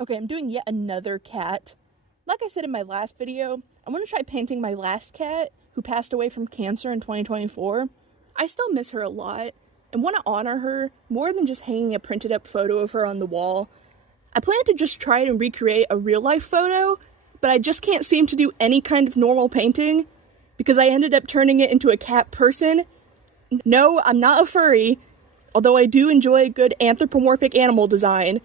Okay, I'm doing yet another cat. Like I said in my last video, I want to try painting my last cat, who passed away from cancer in 2024. I still miss her a lot, and want to honor her more than just hanging a printed up photo of her on the wall. I plan to just try and recreate a real life photo, but I just can't seem to do any kind of normal painting, because I ended up turning it into a cat person. No, I'm not a furry, although I do enjoy a good anthropomorphic animal design,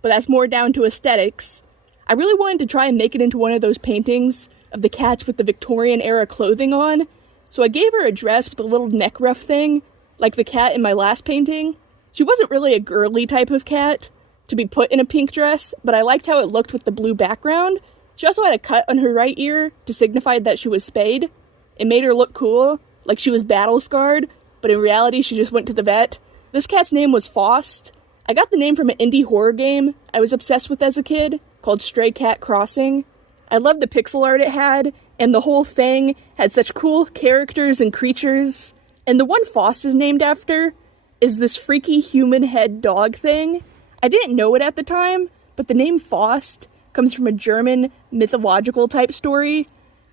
but that's more down to aesthetics. I really wanted to try and make it into one of those paintings of the cats with the Victorian era clothing on, so I gave her a dress with a little neck ruff thing, like the cat in my last painting. She wasn't really a girly type of cat to be put in a pink dress, but I liked how it looked with the blue background. She also had a cut on her right ear to signify that she was spayed. It made her look cool, like she was battle scarred, but in reality she just went to the vet. This cat's name was Faust. I got the name from an indie horror game I was obsessed with as a kid, called Stray Cat Crossing. I loved the pixel art it had, and the whole thing had such cool characters and creatures. And the one Faust is named after is this freaky human head dog thing. I didn't know it at the time, but the name Faust comes from a German mythological type story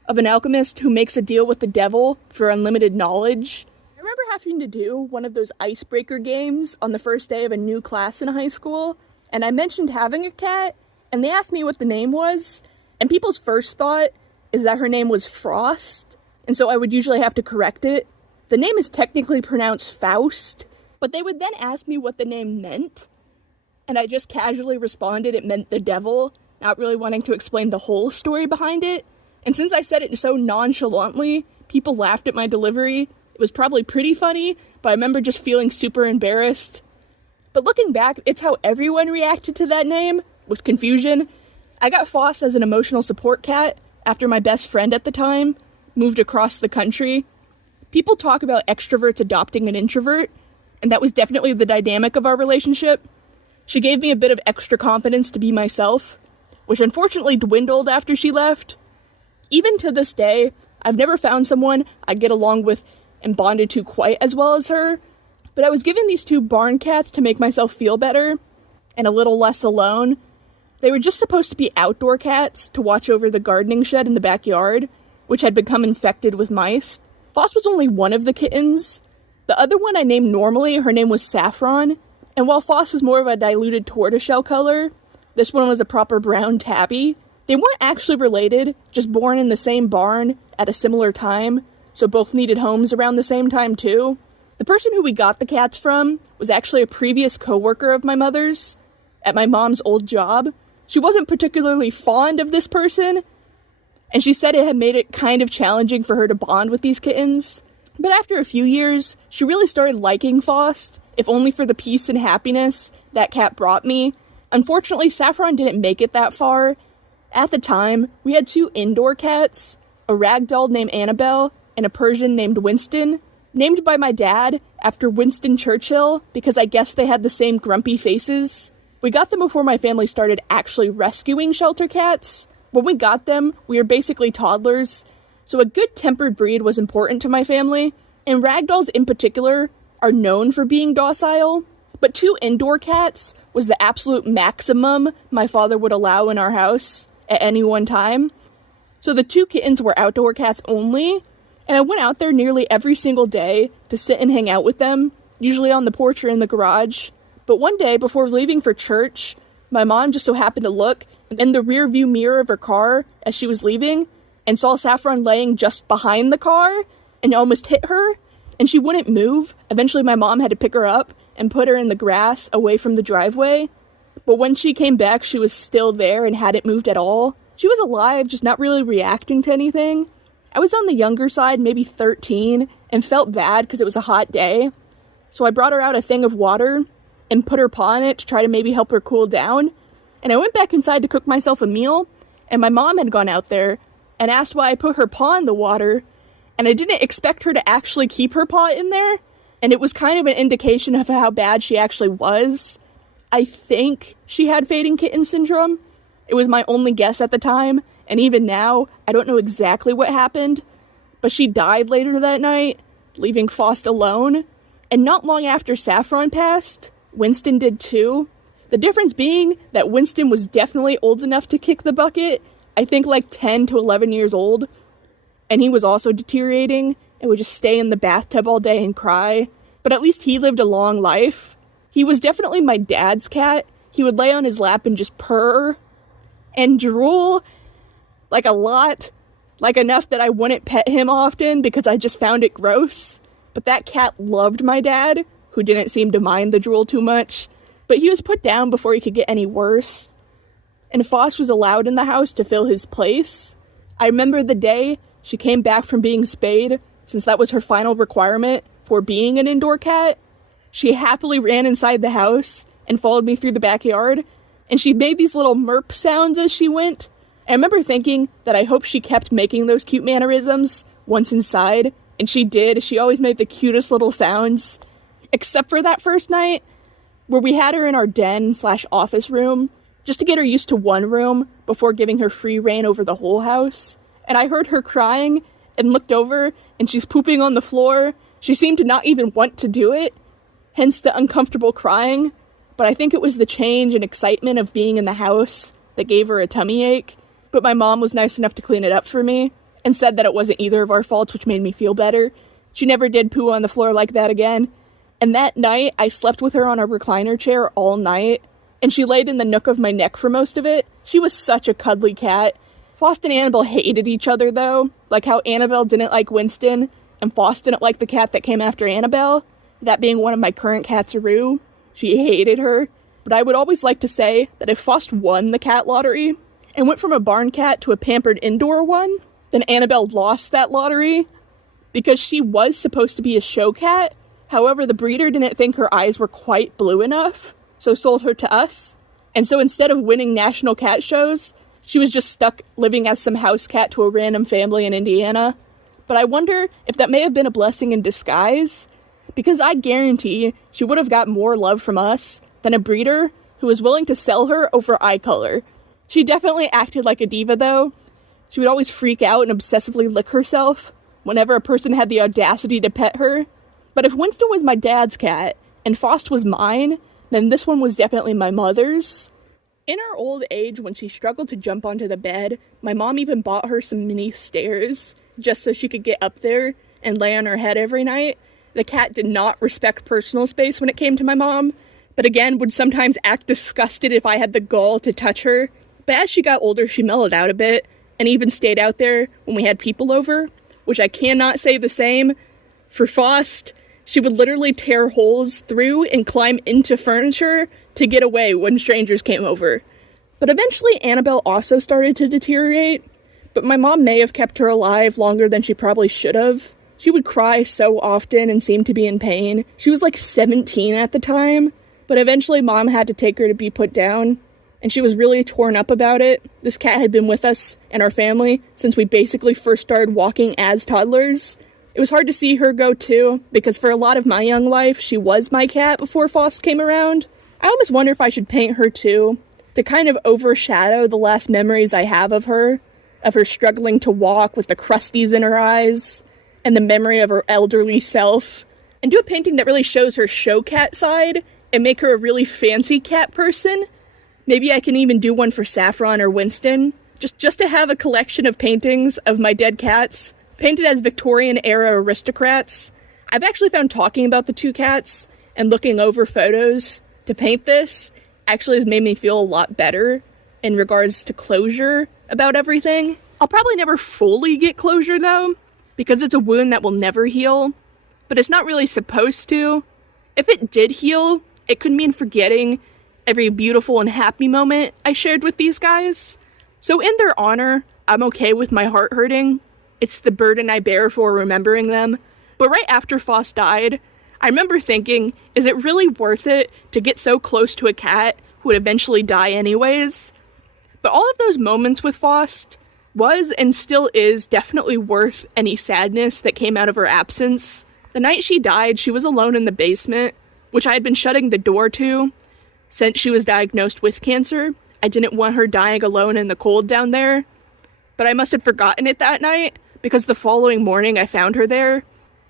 of an alchemist who makes a deal with the devil for unlimited knowledge. I remember having to do one of those icebreaker games on the first day of a new class in high school, and I mentioned having a cat, and they asked me what the name was, and people's first thought is that her name was Frost, and so I would usually have to correct it. The name is technically pronounced Faust, but they would then ask me what the name meant, and I just casually responded it meant the devil, not really wanting to explain the whole story behind it. And since I said it so nonchalantly, people laughed at my delivery. It was probably pretty funny, but I remember just feeling super embarrassed. But looking back, it's how everyone reacted to that name, with confusion. I got Faust as an emotional support cat after my best friend at the time moved across the country. People talk about extroverts adopting an introvert, and that was definitely the dynamic of our relationship. She gave me a bit of extra confidence to be myself, which unfortunately dwindled after she left. Even to this day, I've never found someone I get along with and bonded to quite as well as her, but I was given these two barn cats to make myself feel better and a little less alone. They were just supposed to be outdoor cats to watch over the gardening shed in the backyard, which had become infected with mice. Faust was only one of the kittens. The other one I named normally, her name was Saffron, and while Faust was more of a diluted tortoiseshell color, this one was a proper brown tabby. They weren't actually related, just born in the same barn at a similar time, so both needed homes around the same time too. The person who we got the cats from was actually a previous coworker of my mother's at my mom's old job. She wasn't particularly fond of this person, and she said it had made it kind of challenging for her to bond with these kittens. But after a few years, she really started liking Faust, if only for the peace and happiness that cat brought me. Unfortunately, Saffron didn't make it that far. At the time, we had two indoor cats, a ragdoll named Annabelle and a Persian named Winston, named by my dad after Winston Churchill because I guess they had the same grumpy faces. We got them before my family started actually rescuing shelter cats. When we got them, we were basically toddlers, so a good-tempered breed was important to my family, and ragdolls in particular are known for being docile, but two indoor cats was the absolute maximum my father would allow in our house at any one time. So the two kittens were outdoor cats only, and I went out there nearly every single day to sit and hang out with them, usually on the porch or in the garage. But one day, before leaving for church, my mom just so happened to look in the rear view mirror of her car as she was leaving, and saw Saffron laying just behind the car, and almost hit her, and she wouldn't move. Eventually my mom had to pick her up and put her in the grass away from the driveway. But when she came back, she was still there and hadn't moved at all. She was alive, just not really reacting to anything. I was on the younger side, maybe 13, and felt bad because it was a hot day. So I brought her out a thing of water and put her paw in it to try to maybe help her cool down. And I went back inside to cook myself a meal, and my mom had gone out there and asked why I put her paw in the water, and I didn't expect her to actually keep her paw in there, and it was kind of an indication of how bad she actually was. I think she had fading kitten syndrome. It was my only guess at the time, and even now, I don't know exactly what happened, but she died later that night, leaving Faust alone. And not long after Saffron passed, Winston did too. The difference being that Winston was definitely old enough to kick the bucket, I think like 10 to 11 years old, and he was also deteriorating and would just stay in the bathtub all day and cry, but at least he lived a long life. He was definitely my dad's cat. He would lay on his lap and just purr and drool, like a lot, like enough that I wouldn't pet him often because I just found it gross. But that cat loved my dad, who didn't seem to mind the drool too much, but he was put down before he could get any worse. And Faust was allowed in the house to fill his place. I remember the day she came back from being spayed, since that was her final requirement for being an indoor cat. She happily ran inside the house and followed me through the backyard, and she made these little merp sounds as she went. I remember thinking that I hope she kept making those cute mannerisms once inside, and she did. She always made the cutest little sounds, except for that first night where we had her in our den/office room just to get her used to one room before giving her free reign over the whole house. And I heard her crying and looked over, and she's pooping on the floor. She seemed to not even want to do it, hence the uncomfortable crying. But I think it was the change and excitement of being in the house that gave her a tummy ache. But my mom was nice enough to clean it up for me and said that it wasn't either of our faults, which made me feel better. She never did poo on the floor like that again. And that night, I slept with her on a recliner chair all night, and she laid in the nook of my neck for most of it. She was such a cuddly cat. Faust and Annabelle hated each other, though, like how Annabelle didn't like Winston, and Faust didn't like the cat that came after Annabelle, that being one of my current cats, Rue. She hated her. But I would always like to say that if Faust won the cat lottery and went from a barn cat to a pampered indoor one, then Annabelle lost that lottery because she was supposed to be a show cat. However, the breeder didn't think her eyes were quite blue enough, so sold her to us. And so instead of winning national cat shows, she was just stuck living as some house cat to a random family in Indiana. But I wonder if that may have been a blessing in disguise, because I guarantee she would have got more love from us than a breeder who was willing to sell her over eye color. She definitely acted like a diva, though. She would always freak out and obsessively lick herself whenever a person had the audacity to pet her. But if Winston was my dad's cat and Faust was mine, then this one was definitely my mother's. In her old age, when she struggled to jump onto the bed, my mom even bought her some mini stairs just so she could get up there and lay on her head every night. The cat did not respect personal space when it came to my mom, but again would sometimes act disgusted if I had the gall to touch her. But as she got older, she mellowed out a bit and even stayed out there when we had people over, which I cannot say the same for Faust. She would literally tear holes through and climb into furniture to get away when strangers came over. But eventually Annabelle also started to deteriorate, but my mom may have kept her alive longer than she probably should have. She would cry so often and seemed to be in pain. She was like 17 at the time, but eventually Mom had to take her to be put down, and she was really torn up about it. This cat had been with us and our family since we basically first started walking as toddlers. It was hard to see her go too, because for a lot of my young life, she was my cat before Faust came around. I almost wonder if I should paint her too, to kind of overshadow the last memories I have of her struggling to walk with the crusties in her eyes, and the memory of her elderly self, and do a painting that really shows her show cat side, and make her a really fancy cat person. Maybe I can even do one for Saffron or Winston, just to have a collection of paintings of my dead cats, painted as Victorian-era aristocrats. I've actually found talking about the two cats and looking over photos to paint this actually has made me feel a lot better in regards to closure about everything. I'll probably never fully get closure, though, because it's a wound that will never heal, but it's not really supposed to. If it did heal, it could mean forgetting every beautiful and happy moment I shared with these guys. So in their honor, I'm okay with my heart hurting. It's the burden I bear for remembering them. But right after Faust died, I remember thinking, is it really worth it to get so close to a cat who would eventually die anyways? But all of those moments with Faust was and still is definitely worth any sadness that came out of her absence. The night she died, she was alone in the basement, which I had been shutting the door to since she was diagnosed with cancer. I didn't want her dying alone in the cold down there, but I must have forgotten it that night, because the following morning I found her there.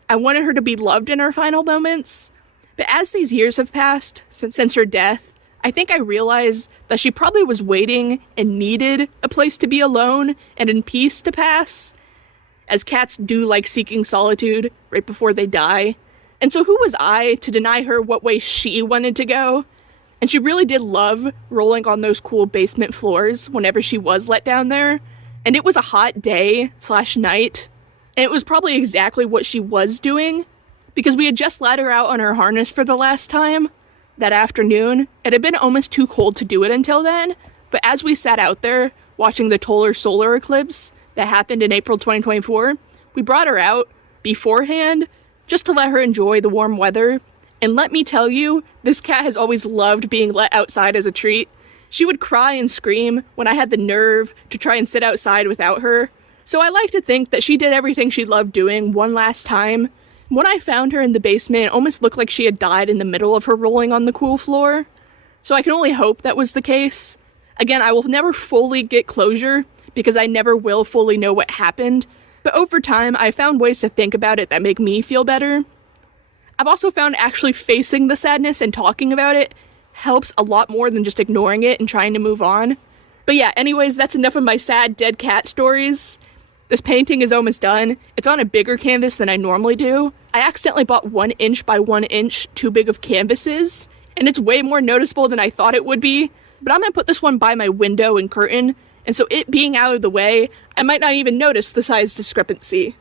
I wanted her to be loved in her final moments, but as these years have passed since her death, I think I realized that she probably was waiting and needed a place to be alone and in peace to pass, as cats do like seeking solitude right before they die. And so who was I to deny her what way she wanted to go? And she really did love rolling on those cool basement floors whenever she was let down there. And it was a hot day/night. And it was probably exactly what she was doing, because we had just let her out on her harness for the last time that afternoon. It had been almost too cold to do it until then, but as we sat out there watching the total solar eclipse that happened in April 2024, we brought her out beforehand just to let her enjoy the warm weather. And let me tell you, this cat has always loved being let outside as a treat. She would cry and scream when I had the nerve to try and sit outside without her. So I like to think that she did everything she loved doing one last time. When I found her in the basement, it almost looked like she had died in the middle of her rolling on the cool floor. So I can only hope that was the case. Again, I will never fully get closure, because I never will fully know what happened. But over time, I found ways to think about it that make me feel better. I've also found actually facing the sadness and talking about it helps a lot more than just ignoring it and trying to move on. But yeah, anyways, that's enough of my sad dead cat stories. This painting is almost done. It's on a bigger canvas than I normally do. I accidentally bought 1 inch by 1 inch too big of canvases, and it's way more noticeable than I thought it would be. But I'm gonna put this one by my window and curtain, and so it being out of the way, I might not even notice the size discrepancy.